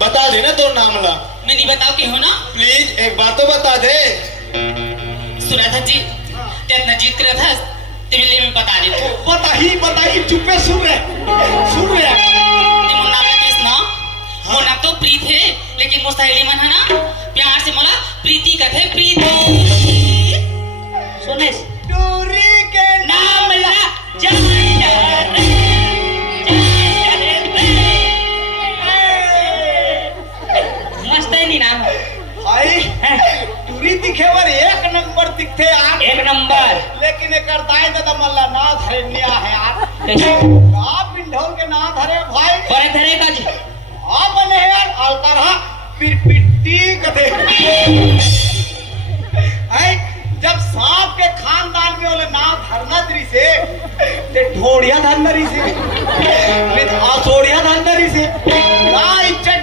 बता दे ना तो नाम ला। मैं नहीं बताओ कि हो ना। प्लीज एक बार तो बता दे। सुना था जी तेतना जीत कर था तिमले में बता दे तो बता ही चुप्पे सुन रहे तिमो नाम किस ना वो नाम तो प्रीत है लेकिन मुस्ताहिली मन है ना प्यार से मला प्रीति कथे प्रीति सुने टूरी के नाम ला मस्त है नी नाम भाई टूरी दिखेवर एक नंबर दिखते यार एक नंबर लेकिन एक दाई दादा मल्ला ना धरे निया है यार कैसे का पिंढोल के ना धरे भाई बड़े धरे का जी हाँ बने यार अलतर हाँ पिटी कथे जब सांप के खानदान में वाले ना धरना दरी से ते ढोड़िया धरनरी से ले आसोड़िया धरनरी से ना इज्जत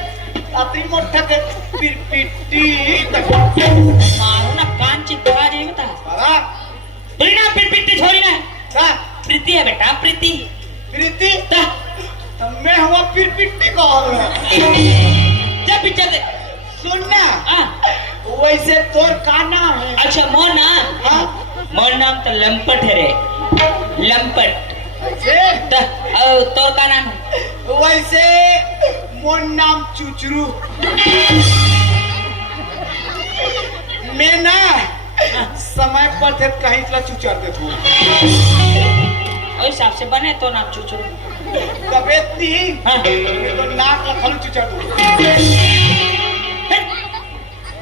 अति मोटा के पिटी तक मारो ना कान चिपका देगा ता सारा बोली ना पिटी छोड़ी ना का प्रीति है बेटा प्रीति प्रीति ता मैं हुआ पिटी कौन जब पिक्चर दे सुनना हाँ वैसे तोर का नाम है अच्छा मोर नाम हाँ मोर नाम तो लंपट है रे लंपट से तो तोर का नाम है वैसे मोर नाम चुचरू मैं ना समय पर थे कहीं ला चुचर दे तू उस हिसाब से बने तो नाम चुचुरू तबीयत नी हाँ मैं तो नाक ला खलू चुचर दू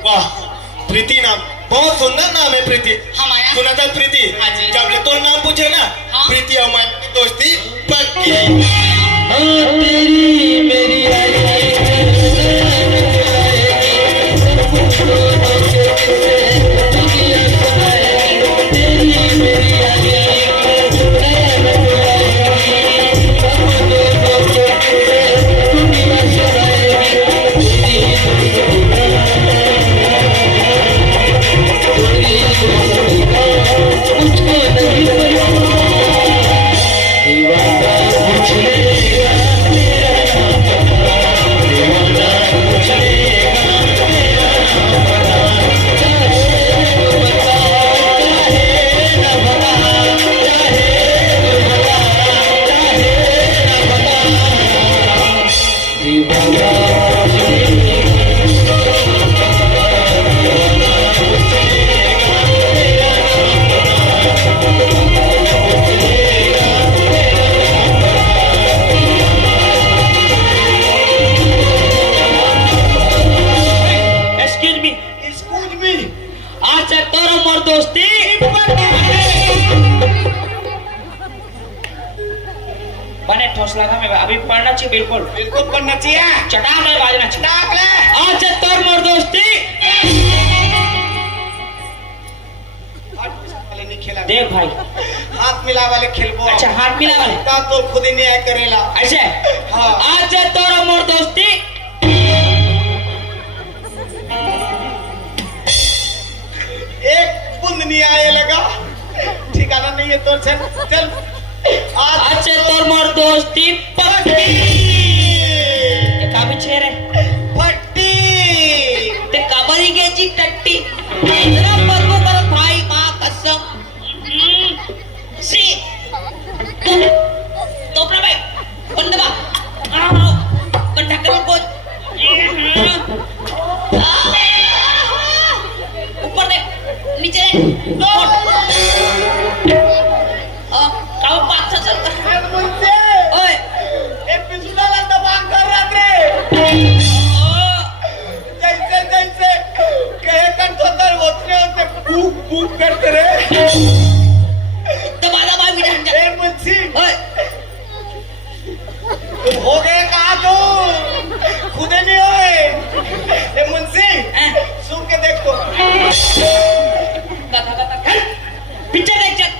वाह प्रीति नाम बहुत सुंदर नाम है प्रीति। हमारा सुना था प्रीति हाँ जी। जब ले तो नाम पूछे ना हाँ। प्रीति हमारी दोस्ती पक्की। तेरी मेरी बने ठोस लगा मैं अभी पढ़ना चाहिए बिल्कुल बिल्कुल पढ़ना चाहिए चटाक ले बाजना चाहिए डाक ले आज तोर मोर दोस्ती वाले नहीं खेला देख भाई हाथ मिला वाले खेलबो अच्छा हाथ मिला वाले का तो खुद ही नहीं करेला ऐसे हाँ आज तोर मोर दोस्ती एक बुंद नहीं आए लगा ठिकाना नहीं है तो चल आज तोर मोर दोस्ती पक्की काबी छे रे फट्टी ते कबरी के जी टट्टी इतना पर्व कर भाई मां कसम सी तो भाई बंदवा कंडा कर को ऊपर दे नीचे काव पाच चल मुझसे ओए एपिसोडला दबांग कर रहा रे जैसे जैसे कहे कर तो तर होते होते पूक करते रे दबा दबा विधान जा ए मुझसे ओए तुम हो गए कहा तो खुद नहीं होए ए मुझसे सुन के देख तो गथा पिक्चर देख चल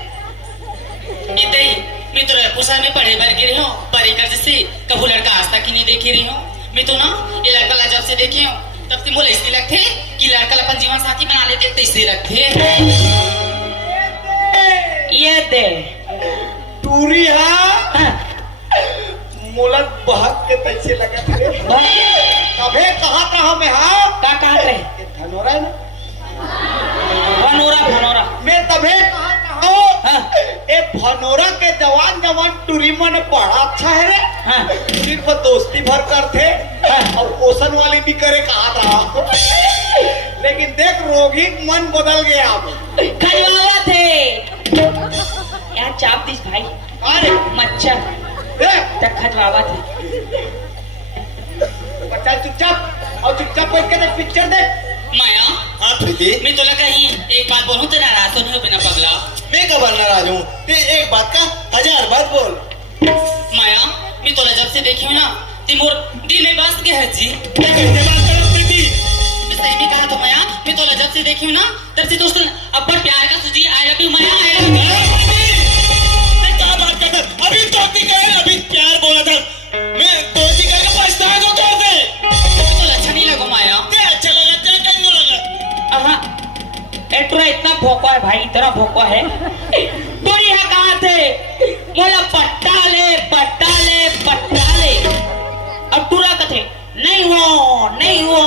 इतने ही मैं तो पूछा में पढ़े भर गिरी हूँ परी कर जैसे कबू लड़का आज तक ही नहीं देखी रही हूँ मैं तो ना ये लड़का ला जब से देखी हूँ तब से मुझे इसलिए लगते कि लड़का अपन जीवन साथी बना लेते तो इसलिए लगते ये दे टूरी हाँ मुलक बहक के तैसे लगा थे कभे टूरी मन बड़ा अच्छा है रे। हाँ। सिर्फ दोस्ती भर करते हाँ। और ओसन वाली भी करे कहा था। लेकिन देख रोगिक मन बदल गया अब। खजवावा थे यार, चाप दिस भाई। अरे मच्छर देख तक खजवावा थे। बच्चा चुपचाप और चुपचाप बैठ के देख पिक्चर देख। माया, हाँ प्रीति, मैं तो लगा ही एक बात बोलूं तो नाराज तो नहीं हो बिना पगला। मैं कब नाराज हूँ? ते एक बात का 1000 बात बोल। माया, मैं तो जब से देखी हूँ ना तिमोर दिल में बस के है जी। क्या कैसे बात करो प्रीति? सही में कहा तो माया, मैं तो जब से देखी हूँ ना तब से दोस्त अब प्यार का सूजी I love you Maya, I love you. क्या बात करता? अभी दोस्ती करे, अभी प्यार बोला था। मैं दोस्ती करके पछता दूं तो से। तो अच्छा नहीं लगो माया। ते अच्छा लगा, ते कहीं लगा। एटरा इतना भोका है भाई, इतना भोका है। तो यह कहा थे मोला पट्टा ले पट्टा ले पट्टा ले। अब टूरा कथे नहीं हो नहीं हो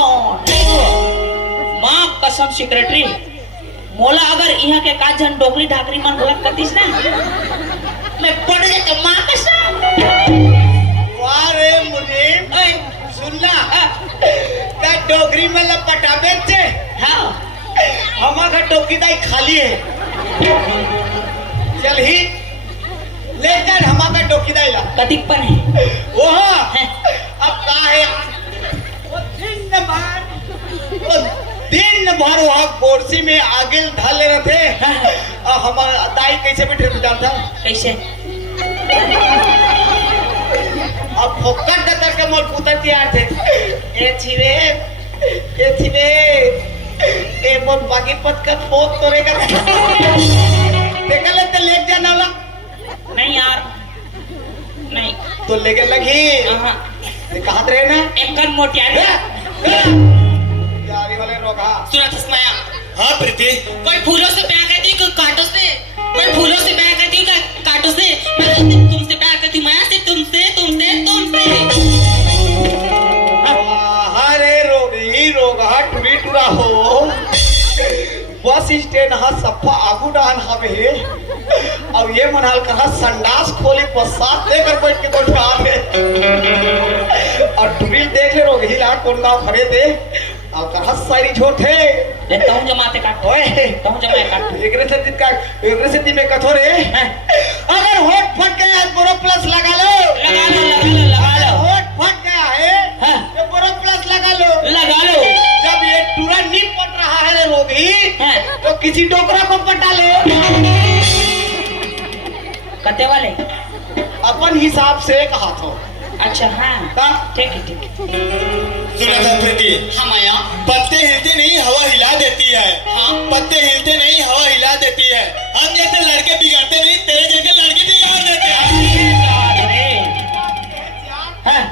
नहीं हो। माँ कसम सेक्रेटरी मोला अगर यहाँ के काजन डोकरी ढाकरी मन बोला कतीस ना मैं पड़ जाता माँ कसम। वाह रे मुझे सुनना क्या डोगरी में लपटा बेचे। हाँ हमारा टोकी दाई खाली है। चल ही ले कर हमारा टोकी दाई ला। कतिक पन है वो हैं? अब कहा है वो दिन भर वहाँ कुर्सी में आगे ढाले रहते। और हमारा दाई कैसे बैठे जानता कैसे अब फोकट दतर के मोल पुतर तैयार थे। ये छिरे ए मोर बागी पत का पोत तोरे का देखा लेते ले जाना ला नहीं यार नहीं तो लेके लगी हाँ कहा रहे ना एक मोटियारी यारी वाले रोका सूरत हसमाया। हाँ प्रीति, कोई फूलों से प्यार करती है, कोई कांटों से। कोई फूलों से प्यार करती है, कोई कांटों से। मैं तो तुमसे प्यार करती हूँ माया, से तुमसे तुमसे तुमसे। अरे रोगी रोगा टूरी टूरा हो बस स्टैंड हा सफा आगू डान हवे। अब ये मनहाल कहा संडास खोली पसात देकर बैठ के कोई है और टूरी देख ले रोगी ला कौन गाँव खड़े थे और कहा सारी झोट है। लेता हूँ जमाते काट ओए कहूँ जमाए काट एक से दिन में कठोर है। अगर होठ फट गया है बोरो प्लस लगा लो लगा लो लगा लो लगा लो होठ फट गया है हाँ। ये बोरो प्लस लगा लो। लगा लो जब ये टूरा नहीं पट रहा है रे रोगी हाँ। तो किसी डोकरा को पटा ले कते वाले अपन हिसाब से कहा था। अच्छा हाँ ठीक है ठीक है। सुना था प्रीति, हाँ माया पत्ते हिलते नहीं हवा हिला देती है। हाँ पत्ते हिलते नहीं हवा हिला देती है। हम जैसे लड़के बिगाड़ते नहीं, तेरे जैसे लड़के बिगाड़ देते हैं। हाँ,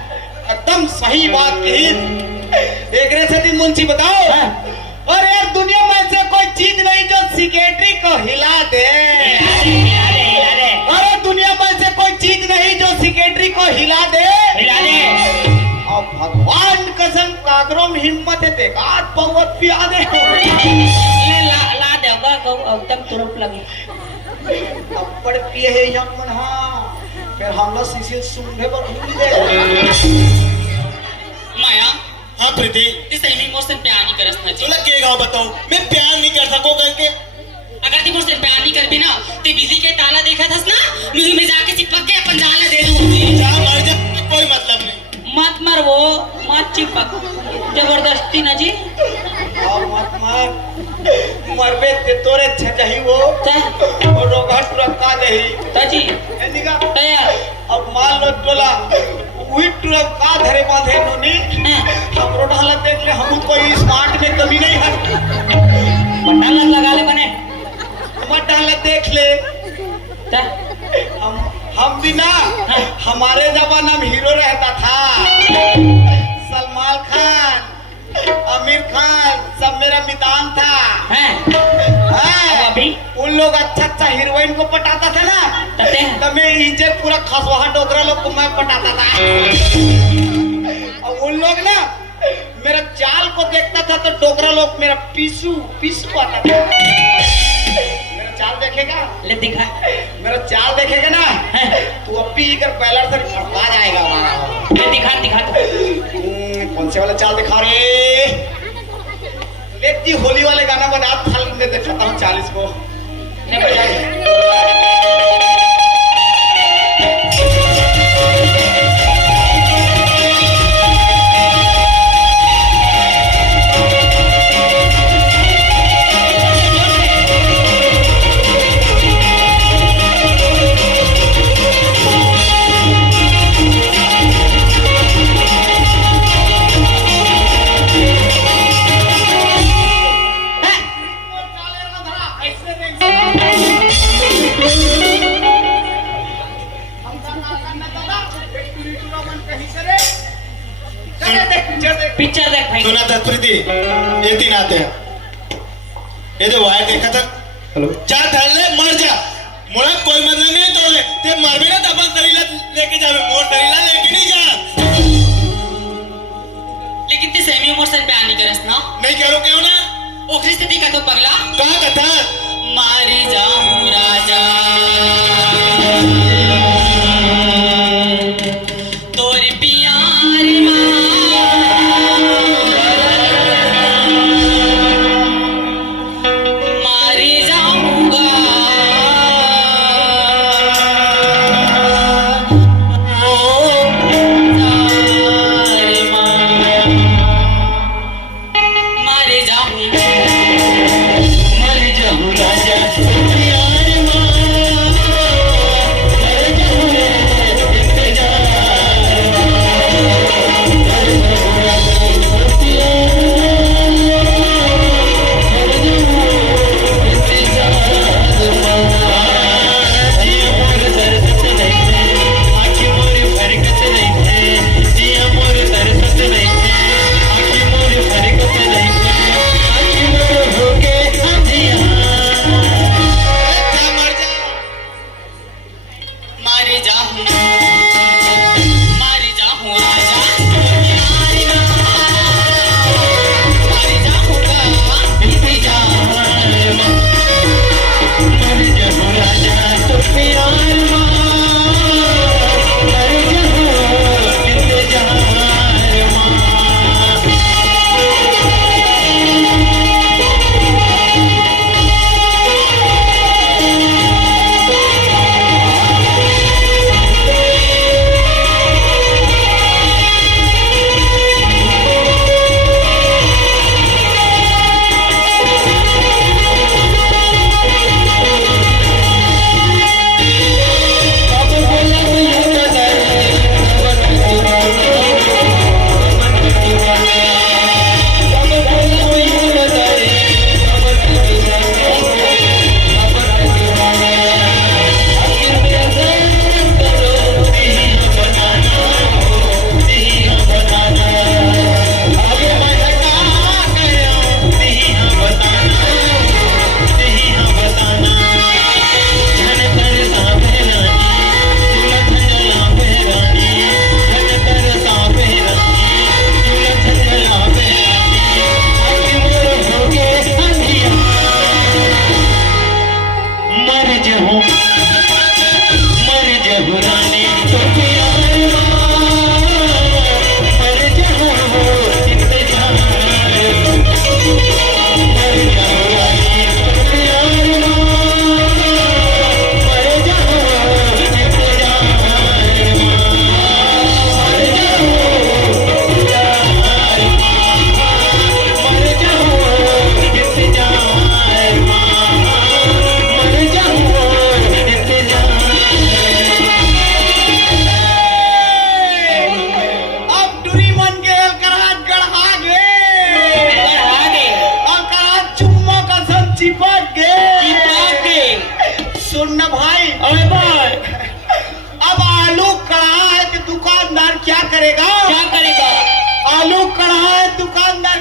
एकदम सही बात कही। एक रे से दिन मुंशी बताओ और यार दुनिया में ऐसे कोई चीज नहीं जो सेक्रेटरी को हिला दे। अरे दुनिया में ऐसे कोई चीज नहीं जो सेक्रेटरी को हिला दे। और भगवान कसम काकरों में हिम्मत है देखा पवत भी आ दे। ला देगा अब तक तुरंत लगे अप्पड़ पिए है यम मन हाँ फिर हम लोग सीसी सुनने पर भूल गए। माया हाँ प्रीति, इस सही में मोसे प्यार नहीं करस ना जी। बोला के गाँव बताऊं मैं प्यार नहीं कर सको करके। अगर ती मोसे प्यार नहीं कर भी ना ते बिजली के ताला देखा थस ना मुझे में जाके चिपक के अपन जाला दे दूंगी। जा मर जा, कोई मतलब नहीं। मत मर वो मत चिपक जबरदस्ती ना जी। और मत मार मरबे ते तोरे छजही वो और रोगा तुरंता दही ताजी एनिका तया अब मान लो टोला वही तुरंत का धरे बांधे नोनी हमरो ढाला देख ले हम कोई स्मार्ट में कमी नहीं है। पटाला लगा ले बने मत ढाला देख ले ता हम भी ना हमारे जमाना में हीरो रहता था। सलमान खान आमिर खान सब मेरा मितान था। अभी उन लोग अच्छा अच्छा हीरोइन को पटाता था ना तब मैं इज्जत पूरा खसवाहा डोगरा लोग को मैं पटाता था। और उन लोग ना मेरा चाल को देखता था तो डोगरा लोग मेरा पीसू पीसू आता था। मेरा चाल देखेगा? ले दिखा। मेरा चाल देखेगा ना, तू अब पी कर पहला से फटका जाएगा वहाँ। ले दिखा दिखा तो। कौन से वाला चाल दिखा रे? लेती होली वाले गाना बजा, थाल ने देखता हूँ 40 को। ले बजा। पिक्चर देख भाई। सुना तत्प्रीति, ये तीन आते हैं, ये जो वायर देखा था, हेलो, चार धरले मर जा, मोड़ा कोई मतलब नहीं तोले, ते मर भी ना तब तरीला लेके जावे, मोर तरीला लेके नहीं जा। लेकिन ते सेमी उमर से बयान नहीं करस ना? नहीं करो क्यों ना? ओखरी स्थिति का तो पगला। कहाँ कथा? मारी जाऊं राजा, तोरी प्यार मारी जाऊंगा। मारे जाऊं राजा,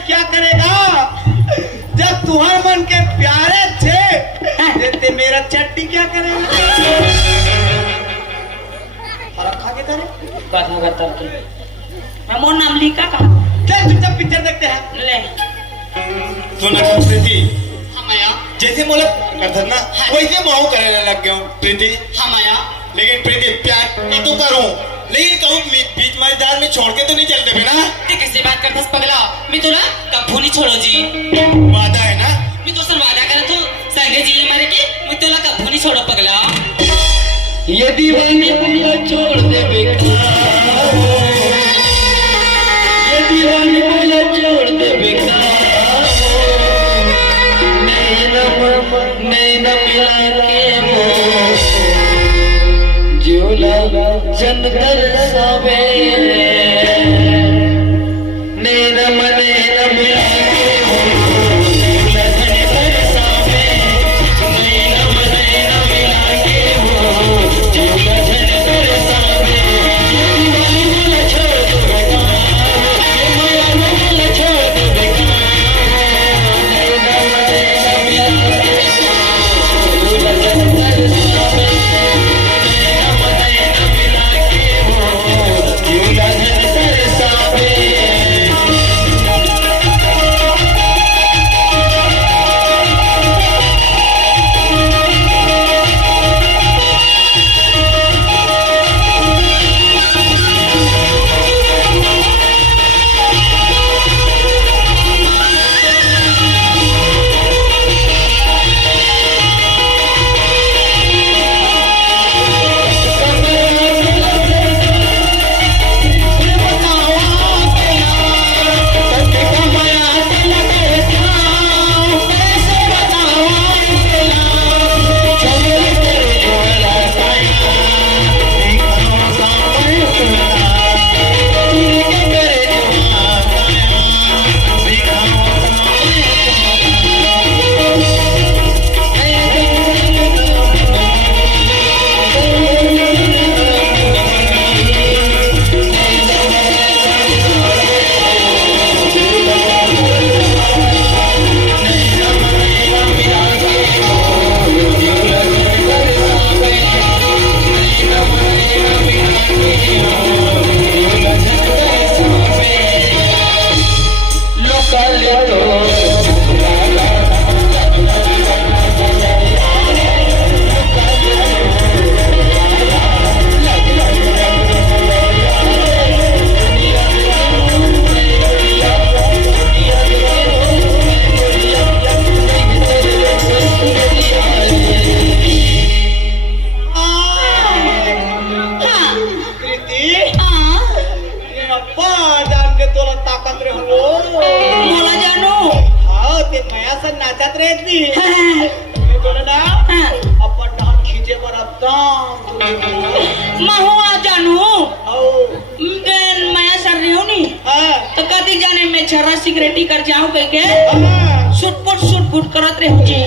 क्या करेगा जब तुम्हारे मन के प्यारे थे देते मेरा चट्टी क्या करेगा? रखा के करे बात न करता के मैं मोर नाम लिखा का चल चुपचाप पिक्चर देखते हैं। ले सुना संस्कृति हम आया जैसे मोला करता ना वैसे मैं करने लग गया हूँ प्रीति। हाँ माया लेकिन प्रीति प्यार मैं तो करूँ लेकिन कहूँ बीच मझदार में छोड़ के तो नहीं चलते फिर ना। ते कैसे बात करता पगला मैं तुला कभू नहीं छोड़ो जी। वादा है ना। मैं तो सर वादा कर तू संगे जी मारे के मैं तुला कभू नहीं छोड़ो पगला। ये दीवानी मुझे छोड़ दे बेकार, ये दीवानी मुझे छोड़ दे बेकार, नैना मिला के मोह झूला जन कर सावे, नैना मिला के मोह झूला जन कर सावे, नैना मिला के मोह झूला जन कर सावे, मुझे छोड़ दो बेकार, मुझे छोड़ दो बेकार, नैना मिला के झूला जन कर सावे, नैना मिला के मोह झूला जन कर सावे। सिगरेटी कर जाऊं कह के सुटपुट करत रहे जी।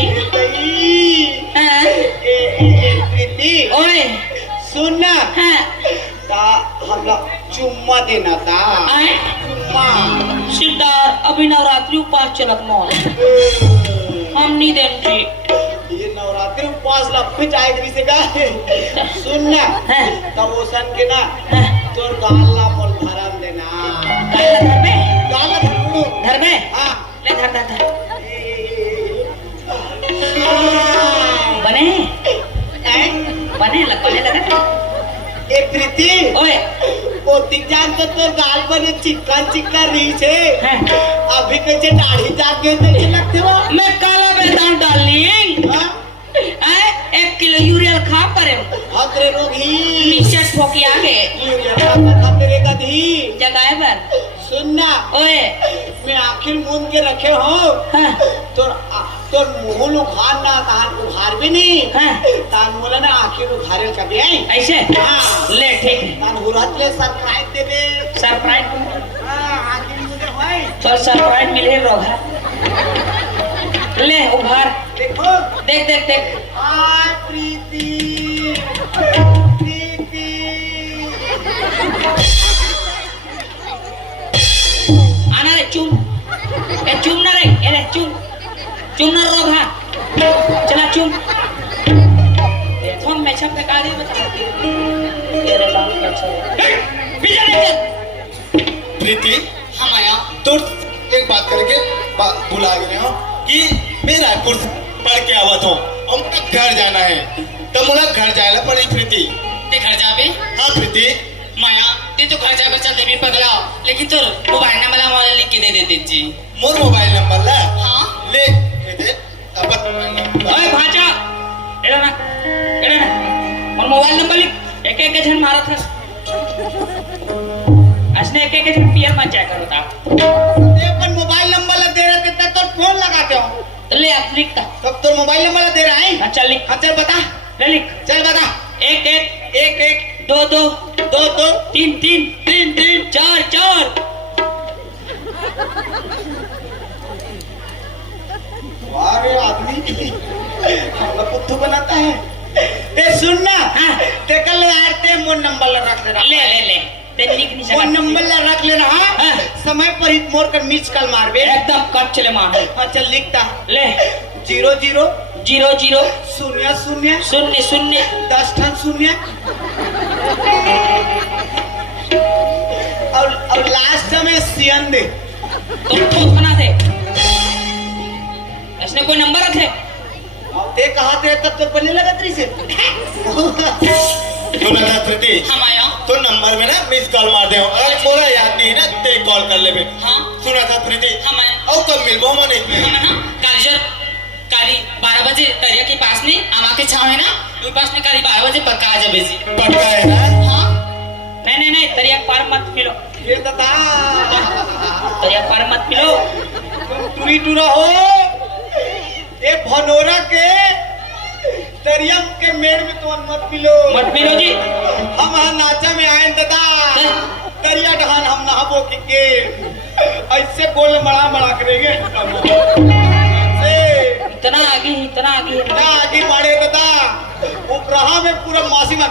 प्रीति ओए सुन ना हाँ ता हम लोग चुम्मा देना था आए चुम्मा सिद्धार्थ अभी नवरात्रि उपास चलत मौन हम नहीं देन जी। ये नवरात्रि उपवास लपे जाए करी से का सुन ना तो वो सन के ना तोर गाला मोल भरम देना गाला घर में हाँ ले धर बने लगा ए प्रीति ओए ओ जान तो तोर गाल पर ये चिकन रही से अभी कैसे दाढ़ी जाग गए तो लगते हो मैं काला बेदाम डार्लिंग 1 किलो यूरिया खा करे हतरे रोगी मिक्सर फोकी आगे हतरे का धी जगाए बर सुनना ओए मैं आखिर मून के रखे हो तोर मुंह उखाड़ ना तान उखाड़ भी नहीं तान बोला ना आखिर उखाड़े कभी ऐसे ले ठीक तान हुरत ले सरप्राइज देबे सरप्राइज आखिर मुझे होय चल सरप्राइज मिले रोगा ले उभार देखो देख आ प्रीति आना रे चुम ना रे ए चुम ना रोगा चला चुम हम मैं सब का दे बता तेरे काम कर चल पीछे नहीं प्रीति हम आया तो एक बात करके बुला गए हो कि मैं रायपुर से पढ़ के आवत हूँ हमको घर जाना है तो मोला घर जाएला पड़ी प्रीति। ते घर जाबे हाँ प्रीति, माया ते तो घर जाकर चल देबी पगला, लेकिन तोर मोबाइल नंबर मोबाइल लिख के दे देते जी। मोर मोबाइल नंबर ला हाँ ले दे अपन मोबाइल नंबर। ओए भाजा एड़ा ना मोर मोबाइल नंबर लिख। एक जन मारत है असने एक जन पियर मत जाया करो ता। ये अपन मोबाइल नंबर ला दे रहे थे तो फोन लगाते हो। तो ले आप लिख ता। तब तो मोबाइल नंबर ला दे रहा है। हाँ चल लिख। हाँ चल बता, ले लिख। चल बता। एक एक एक एक दो दो दो दो तीन तीन तीन तीन चार चार। अरे आदमी हम कुत्तू बनाता है। ए सुन ना, हाँ। ते कल आते मोन नंबर ला रख लेना। ले ले ले ते लिख नहीं मोन सकता। नंबर ला रख लेना। हाँ हाँ। समय पर ही मोर कर मिस कल मारबे। एकदम कट चले मार। हाँ चल लिखता। ले 0 0 0 0 0 0 शून्य शून्य 10 ठन 0 और लास्ट में सियन दे। तुम ठोस बना थे। इसने कोई नंबर रखे। अब ते कहा थे तब तो बनने लगा तेरी से। सुना था प्रीति, हम आया। तो नंबर में ना मिस कॉल मार दे। अगर मोला याद नहीं ना ते कॉल कर लेबे। हाँ सुना था प्रीति, हम आया। और कब मिलबो मने? हम ना कालीजर काली 12 बजे दरिया के पास में आमा के छाव है ना, वही पास में काली 12 बजे पक्का आ जाबे जी। पक्का है ना? हाँ नहीं दरिया पार मत मिलो। ये बता दरिया पार मत मिलो। टूरी टूरा हो ये भनोरा के दरियम के मेड़ में तो मत मिलो। मत मिलो जी। हम यहाँ नाचा में आए दादा, दरिया ढहान हम नहाबो के ऐसे गोल मड़ा करेंगे। इतना आगे ना आगे मारे दादा, उपरहा में पूरा मासी में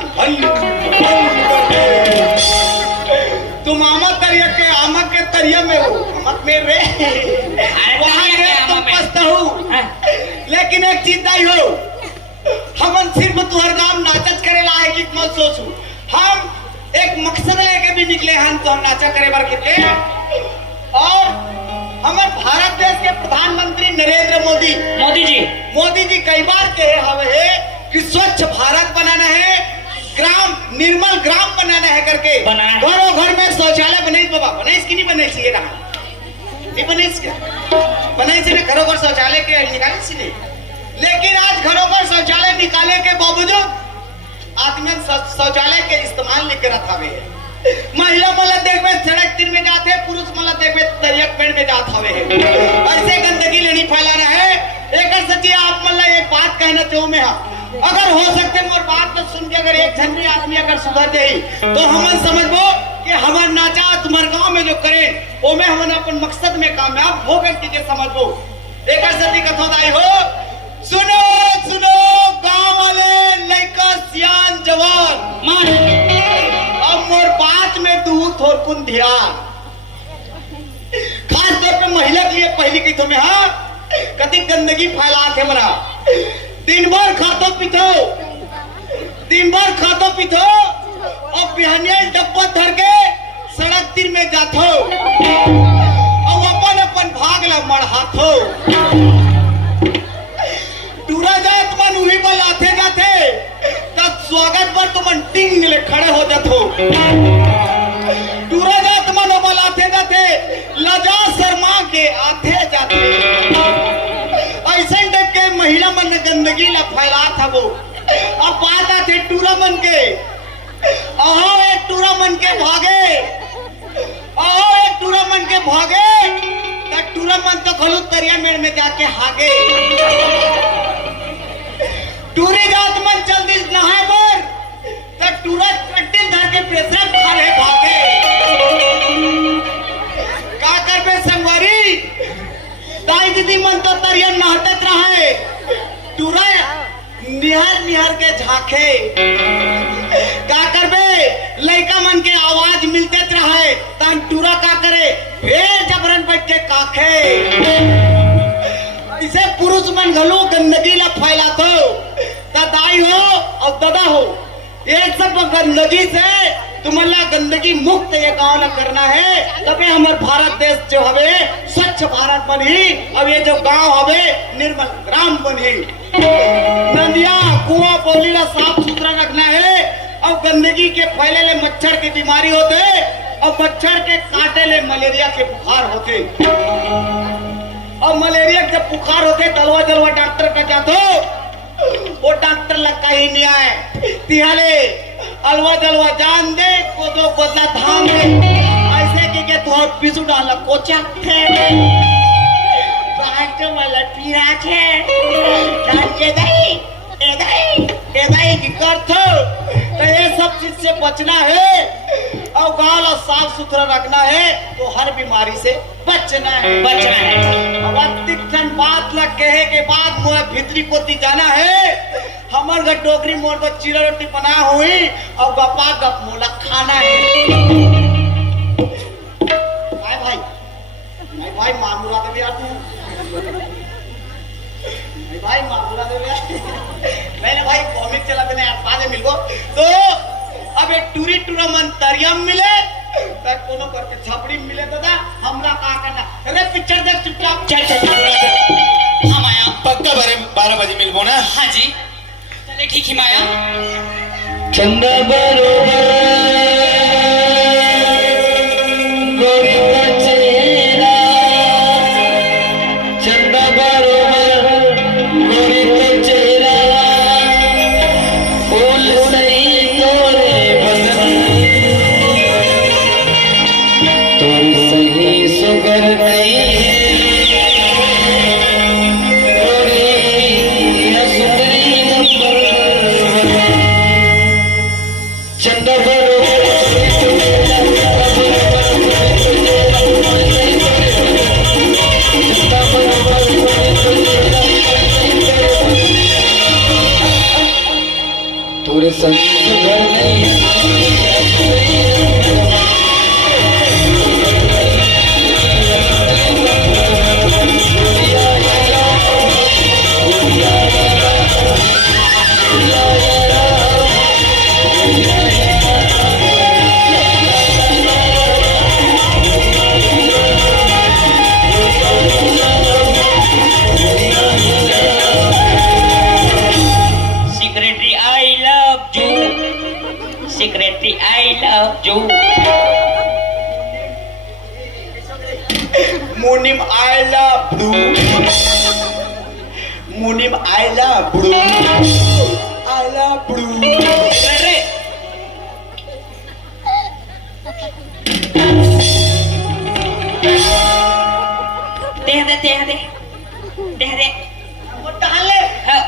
तुम आमक दरिया के आमक के दरिया में हो, आमक में रे वहाँ गए तुम पछता हो। लेकिन एक चीज दाई हो, हमन सिर्फ तुहर गांव नाचत करे लाए कि मत सोचू। हम एक मकसद लेके भी निकले हैं तो हम नाचा करे बार के। और हमारे भारत देश के प्रधानमंत्री नरेंद्र मोदी जी कई बार कहे हवे कि स्वच्छ भारत बनाना है, ग्राम निर्मल ग्राम बनाना है करके। घरों घर में शौचालय बने बाबा, बने की नहीं बने चाहिए ना, नहीं बने से घरों घर शौचालय के निकाले सी नहीं। लेकिन आज घरों घर शौचालय निकाले के बावजूद आदमी शौचालय के इस्तेमाल नहीं करत हवे। महिला मला देखबे सड़क तीर में जाते, पुरुष मला देखबे दरिया पेड़ में जात हवे। ऐसे गंदगी नहीं फैलाना है। एक सच्ची आप मला एक बात कहना चाहूँ मैं, अगर हो सकते मोर बात तो सुन के अगर एक झंडी आदमी अगर सुधर जाए तो हम समझबो कि हमार नाचा तुम्हारे गांव में जो करे वो में हम अपन मकसद में कामयाब हो गए चीजें समझबो। एक सच्ची कथोदाई हो, सुनो सुनो गांव वाले लड़का सियान जवान, अब मोर बात में दूध और कुन ध्यान, खास तौर पे महिला के लिए पहली की तुम्हें हाँ कति गंदगी फैला थे मरा। दिन भर खातो पीतो और बिहानिया डब्बा धर के सड़क तीर में जाथो और अपन भाग ला मढ़ाथो। टूरा जात मन उही बल आते जाते तब स्वागत पर तुम टिंग ले खड़े हो जाथो। टूरा जात मन बल आते जाते लजा शर्मा के आते जाते। ऐसे टाइप के महिला मन गंदगी ला फैला था वो। अब बात आते टूरा मन के, अहो एक टूरा मन के भागे तब टूरा मन तो खलू दरिया मेड़ में जाके हागे। टूरी जात मन जल्दी नहाए बर तब टूरा ट्रट्टी धर के प्रेशर खड़े भागे। का करबे संगवारी, दाई दीदी मन तो दरिया नहाते रहे, टूरा निहार के झांके। का करबे लड़का मन के आवाज मिलते रहे तन टूरा का करे फिर जबरन बैठ के काखे। इसे पुरुष मन घलो गंदगी ला फैलातो, दाई हो और दादा हो, ये सब गंदगी से तुम्हारा गंदगी मुक्त ये गांव ला करना है, तबे हमार भारत देश जो हवे स्वच्छ भारत बनी। अब ये जो गांव हवे निर्मल ग्राम बनी। नदिया कुआं पौली ला साफ सुथरा रखना है। और गंदगी के फैले ले मच्छर की बीमारी होते, और मच्छर के काटे ले मलेरिया के बुखार होते। और मलेरिया के बुखार होते दलवा दलवा डॉक्टर का जातो, वो डॉक्टर लगता ही नहीं आए। तिहाले अलवा दलवा जान दे को दो बदला धाम दे, ऐसे कि तू पिसु डाला कोचा डॉक्टर वाला पीरा छे जान ये की कर तो ये सब चीज से बचना है। और गाँव साफ सुथरा रखना है तो हर बीमारी से बचना है। अब बात लग कहे के बाद मुझे भीतरी पोती जाना है। हमार घर डोगरी मोर को चिरा रोटी बना हुई और गपा गप मोला खाना है। भाई मामूला दे यार तू भाई मामूला दे मैंने भाई कॉमिक चला देने यार बाद में मिलको तो अब एक टूरी टूर्नामेंट तरियम मिले तक कोनो करके छपड़ी मिले दादा हमरा का करना। अरे पिक्चर देख चुपचाप चल हाँ माया पक्का 12 बजे मिलबो ना। हाँ जी चले ठीक ही माया। चंदा बरोबर गोरी का चेहरा, चंदा बरोबर गोरी का चेहरा, फूल सही तोरे बदन, तोर सही सुगर नहीं संग नहीं Secretary, I love you. मुनिम आई लव ब्लू, मुनिम I love blue, I love blue. अरे दे वो डाले हाँ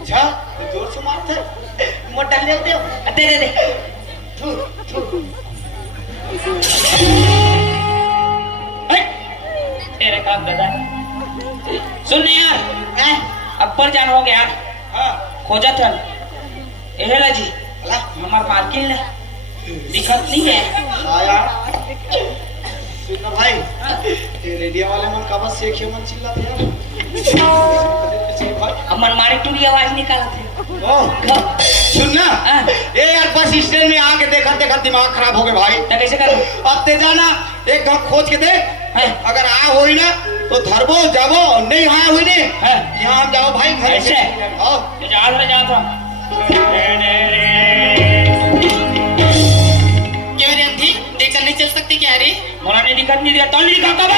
अच्छा जोर से मारते मोटा ले दे दे थू थू तेरे काम दादा सुन यार अब्बर जान हो गया हां खोजा था एहेला जी ला हमार मार्किन ले दिखत नहीं है आया सुन भाई ये रेडियो वाले मन का बस एक मन चिल्लाते यार अमर मारे टूरी आवाज निकाला थे सुन ना ये यार बस स्टैंड में आके देखा देखा दिमाग खराब हो गए भाई। तो कैसे करूं अब ते जाना एक घर खोज के देख अगर आ होई ना तो धरबो जाबो नहीं हाँ हुई नहीं यहाँ हम जाओ भाई घर ऐसे आओ जा था क्या मेरी अंधी देखकर नहीं चल सकती क्या रे मोरा ने दिखत नहीं दिया तो नहीं दिखा कब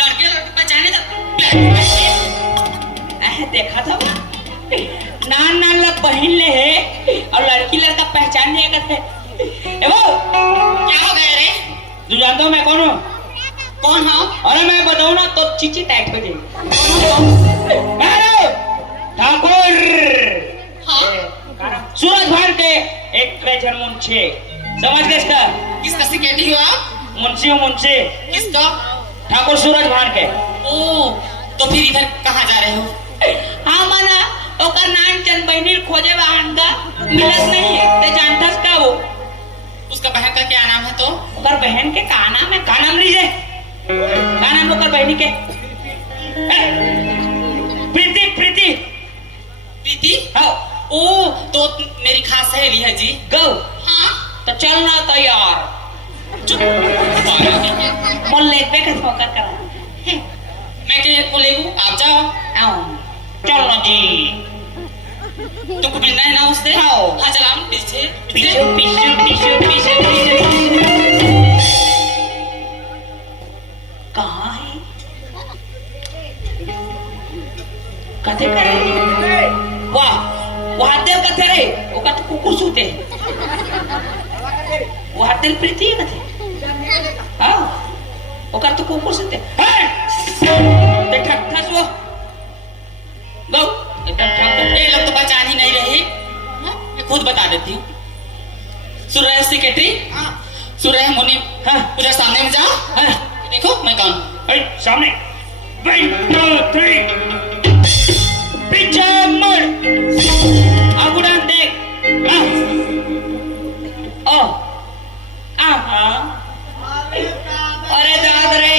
लड़के पहचाने तो देखा था नान नान ला पहन ले है और लड़की लड़का पहचान नहीं करते क्या हो गया रे तू जानता हूँ मैं कौन हूँ कौन हाँ अरे मैं बताऊँ ना तो चीची टाइट हो जाएगी ठाकुर सूरज भान के एक ट्रेजर मुंशी समझ गए इसका किसका सिक्योरिटी हो आप मुंशी हो मुंशी किसका ठाकुर सूरज भान के ओ तो फिर इधर कहाँ जा रहे हो हाँ माना ओकर नान चंद बहनी खोजे वाहन का मिलत नहीं है ते जानता का वो उसका बहन का क्या नाम है तो? ओकर बहन के का नाम है? का नाम लीजिए? का नाम ओकर बहनी के? प्रीति प्रीति प्रीति? हाँ ओ तो मेरी खास सहेली है जी। गौ हाँ तो चलना तैयार चुप पागल नहीं है। मोल ले पे के ठोकर करा मैं के को लेगू आप जाओ। आओ चलो जी तुमको मिलना है ना उससे? हाँ। हाँ चला हम पीछे पीछे पीछे पीछे पीछे पीछे कहाँ है कथे करे वाह वहाँ तेल कथे रे वो कथे कुकुर सूते वहाँ तेल प्रीति है कथे हाँ वो कर तो कुकुर सूते ते ठक ठस वो गौ एकदम ठक ये लोग तो पहचान ही नहीं रहे। हाँ, मैं खुद बता देती हूँ। सुन रहे हो सेक्रेटरी? सुन रहे हो मुनि? हाँ उधर सामने में जाओ। हाँ देखो मैं कौन हूँ। सामने 1 2 3 पीछे मुड़ अब उड़ान देख ओ अरे दाद रे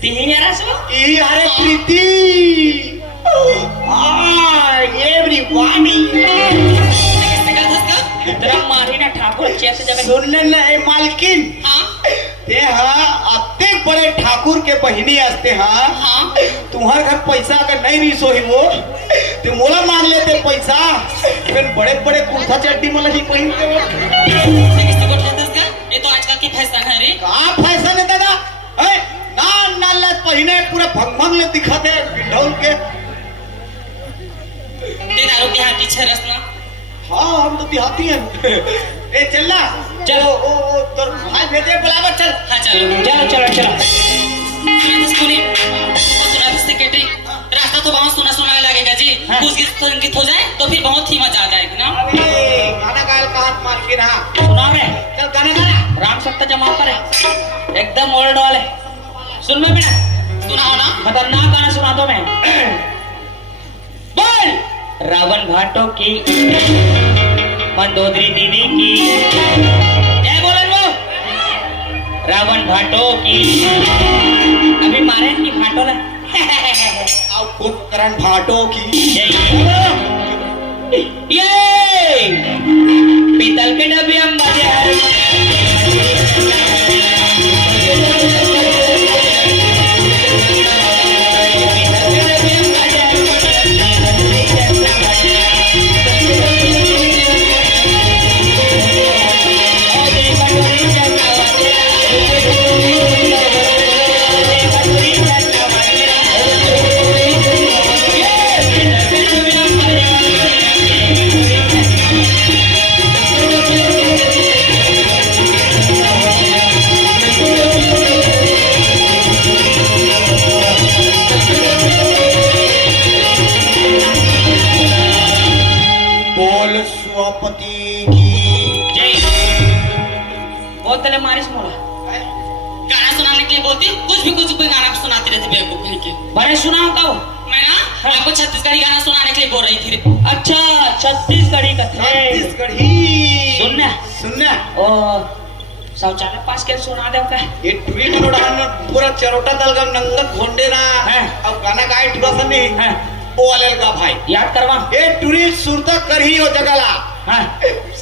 तीन रसो अरे प्रीति एवरीबॉडी तेरा मारी ना ठाकुर अच्छे से जब सुनने नहीं मालकिन हाँ ते हाँ अत्ते बड़े ठाकुर के बहिनी आस्ते हाँ हाँ तुम्हारे घर पैसा अगर नहीं रही सोही वो तो मोला मांग लेते पैसा फिर बड़े बड़े कुर्ता चड्डी मोला ही पहन के किसी को ठहर का? ये तो आजकल की फैशन है रे। कहाँ फैशन है दादा है नान नान ले पहिने पूरा भंग ले दिखाते ढोल के ते दारू के हाथी छरस ना। हाँ हम तो देहाती हैं ए चलना चलो ओ तोर भाई भेजे बुलावा चल। हाँ चलो चलो चलो चलो मैं तो सुनी सुना तो सेक्रेटरी रास्ता तो बहुत सुना सुना लगेगा जी। हाँ। कुछ गीत संगीत हो जाए तो फिर बहुत ही मजा आ जाएगी ना। अरे गाना गायल का हाथ मार के रहा सुना रे चल गाना गाना राम सत्ता जमा करे एकदम ओल्ड वाले सुन में बिना सुनाओ ना। खतरनाक गाना सुना दो मैं बोल रावण भाटो की मंदोदरी दीदी की क्या बोले वो रावण भाटो की अभी मारे की भाटो ना आओ कुकरण भाटो की ये पीतल के डब्बे हम बाजार बोल स्वपति की जय बहुत तले मारिस मोला गाना सुनाने के लिए बोलती कुछ भी गाना सुनाती रहती बेवकूफ कहीं के। बड़े सुनाओ का मैं ना आपको छत्तीसगढ़ी गाना सुनाने के लिए बोल रही थी रे। अच्छा छत्तीसगढ़ी का थे छत्तीसगढ़ी सुनना सुनना ओ शौचालय पास के सुना दे का ये टूरी मनोडान में पूरा चरोटा दलगम नंगत घोंडे ना हाँ। अब गाना गाए ठुरा सनी हाँ ओ वाले का भाई याद करवा ये टूरी सुरता कर ही हो जगला हाँ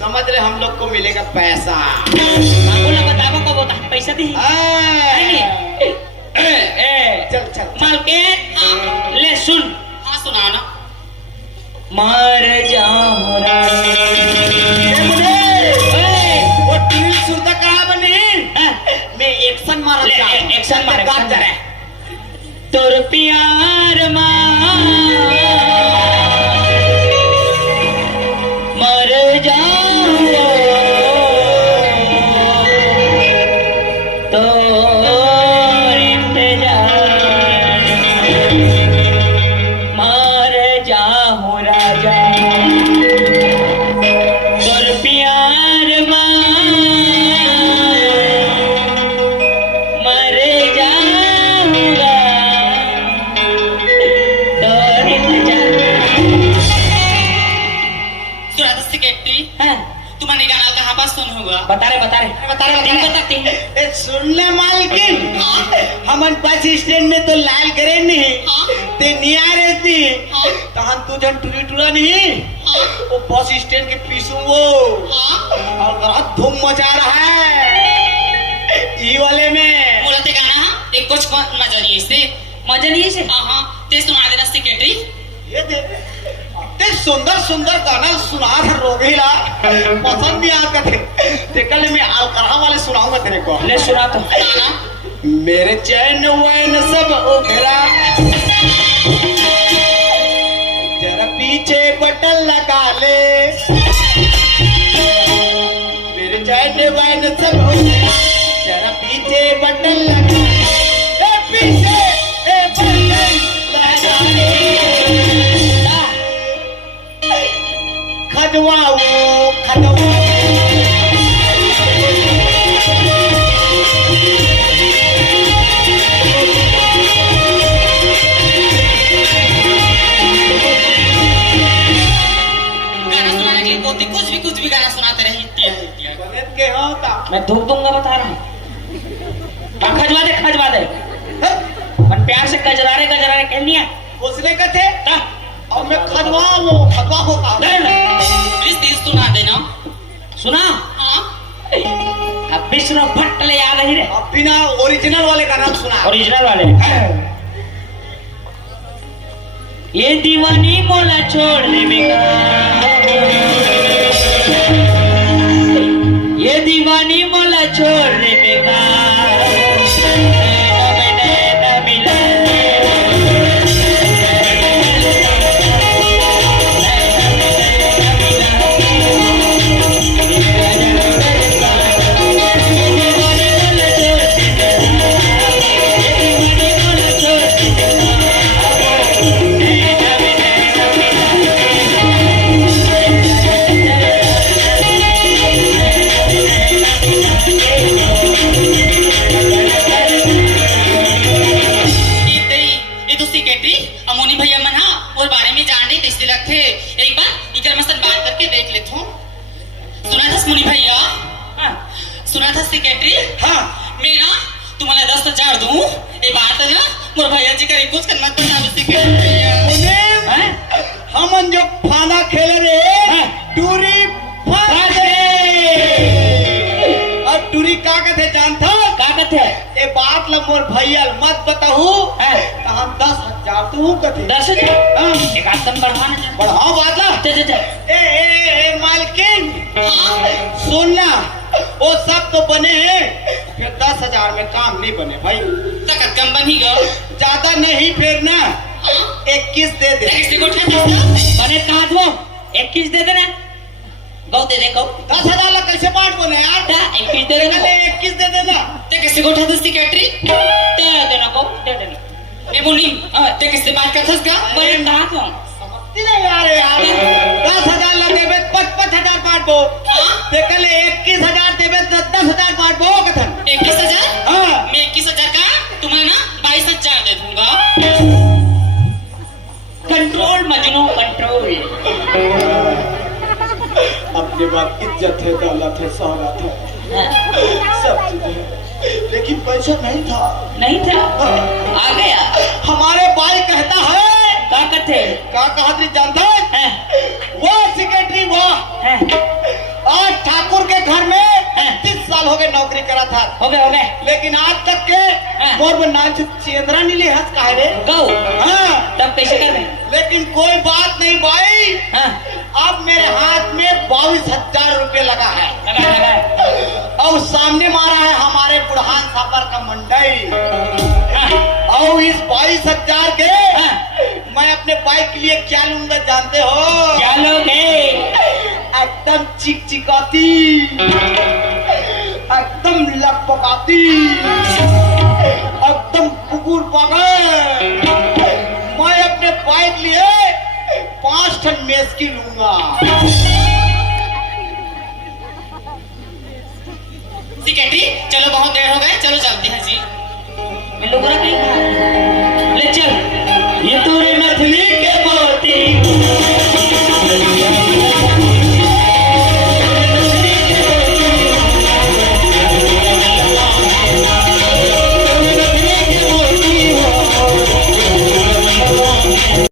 समझ रहे हम लोग को मिलेगा पैसा बोला बतावा को बता पैसा दी ए चल चल मालके हाँ ले सुन हाँ सुनाओ ना। मर जाऊं वो टूरी सुरता कहाँ बने मैं एक्शन मारा एक्शन मारे गान जा रहा है तोर प्यार मर जाऊं तोर इंतजार मर जाऊं राजा तोर प्यार मर जाऊंगा सुनना मालकिन, हमन बस स्टैंड में तो लाल करे नहीं, ते निया रहती, तहन तू जन टूरी टूरा नहीं, वो बस स्टैंड के पीछू वो, और रात धूम मचा रहा है, ई वाले में। बोलते गाना, एक कुछ मजा नहीं है इससे। मजा नहीं है इसे? हाँ, ते सुना देना सेक्रेटरी। ये दे, ते सुंदर सुंदर गाना सुना था रोगीला, पसंद नहीं आता थे, ते कल मैं अलकरहा वाले सुनाऊंगा तेरे को। ले सुना तो। गाना मेरे चैन वैन सब उभरा, जरा पीछे बटन लगा ले, मेरे चैन वैन सब उभरा, जरा पीछे बटन लगा ले, पीछे बटन लगा ले, खजवाओ खजवाओ। गाना सुनाने के लिए कोती कुछ भी गाना सुनाते रहे। बनेत के होता मैं धूप दूंगा बता रहा हूँ। खजवा दे मन प्यार से गजरारे कहनी है। उसने कथे और मैं खजवा होता प्लीज तेज सुना देना। सुना? हाँ अब विष्णु भट्ट ले याद ही रे। अब बिना ओरिजिनल वाले का नाम सुना। ओरिजिनल वाले। ये दीवानी मोला छोड़ने में ये दीवानी मोला छोड़ने में अमोनी भैया मना और बारे में जानने तेज लगते। एक बार इकर मसन बात करके देख लेता हूँ। सुना था मुनि भैया? हाँ। सुना था सेक्रेटरी? हाँ मैं ना तुम्हारा 10,000 दूं। ये बात है ना मोर भैया जी का कुछ करना पड़ता है सेक्रेटरी भैया। हमन जो फाना खेले रे टूरी फाने और टूरी का कहते जानता का कहते ए बात ल मोर भैया मत बताहू हम 10,000 तू कहते 10,000 एक आदम बढ़ाना बढ़ाओ बात ला ए मालकिन सुनना वो सब तो बने हैं फिर 10,000 में काम नहीं बने भाई। तक कम बन ही गया ज्यादा नहीं फिर ना 21 दे दे। किसी को उठा दो बने कहा दो 21 दे देना। गौ दे दे गौ 10,000 ला कैसे बांट बोले यार 21 दे देना। 21 दे देना। ते किसी को उठा दो सेक्रेटरी दे देना गौ दे देना। ए मुनि ते किससे बात करथस का बड़े कहा दो यार 10,000 ला देबे 5,000 बांट बो ते कल 21,000 देबे 10,000 बांट बो कथन 21,000। हां मैं 21,000 का तुम्हें ना 22,000 दे दूंगा। Control Majnu control. अपने बाप इज्जत है दौलत है शोहरत है सब चीजें हैं लेकिन पैसा नहीं था। नहीं था आ गया। हमारे भाई कहता है का कहते का कहा थी जानता है वो सेक्रेटरी वो आज ठाकुर के घर में 30 साल हो गए नौकरी करा था। हो गए लेकिन आज तक के मोर में नाम से चेंद्रा नहीं ले हंस कहा रे गौ हाँ तब कैसे कर रहे लेकिन कोई बात नहीं भाई। अब मेरे हाथ में 22,000 रुपए लगा है लगा और सामने मारा है हमारे बुढ़ान सापर का मंडई और इस 22,000 के मैं अपने बाइक के लिए क्या लूंगा जानते हो? क्या लोगे? एकदम चिकचिकाती एकदम लकपकाती एकदम कुकुर पकड़ मैं अपने बाइक लिए 5 टन मेस्की लूंगा। सेक्रेटरी चलो बहुत देर हो गए चलो चलते हैं जी। मैं लोगों ने कहीं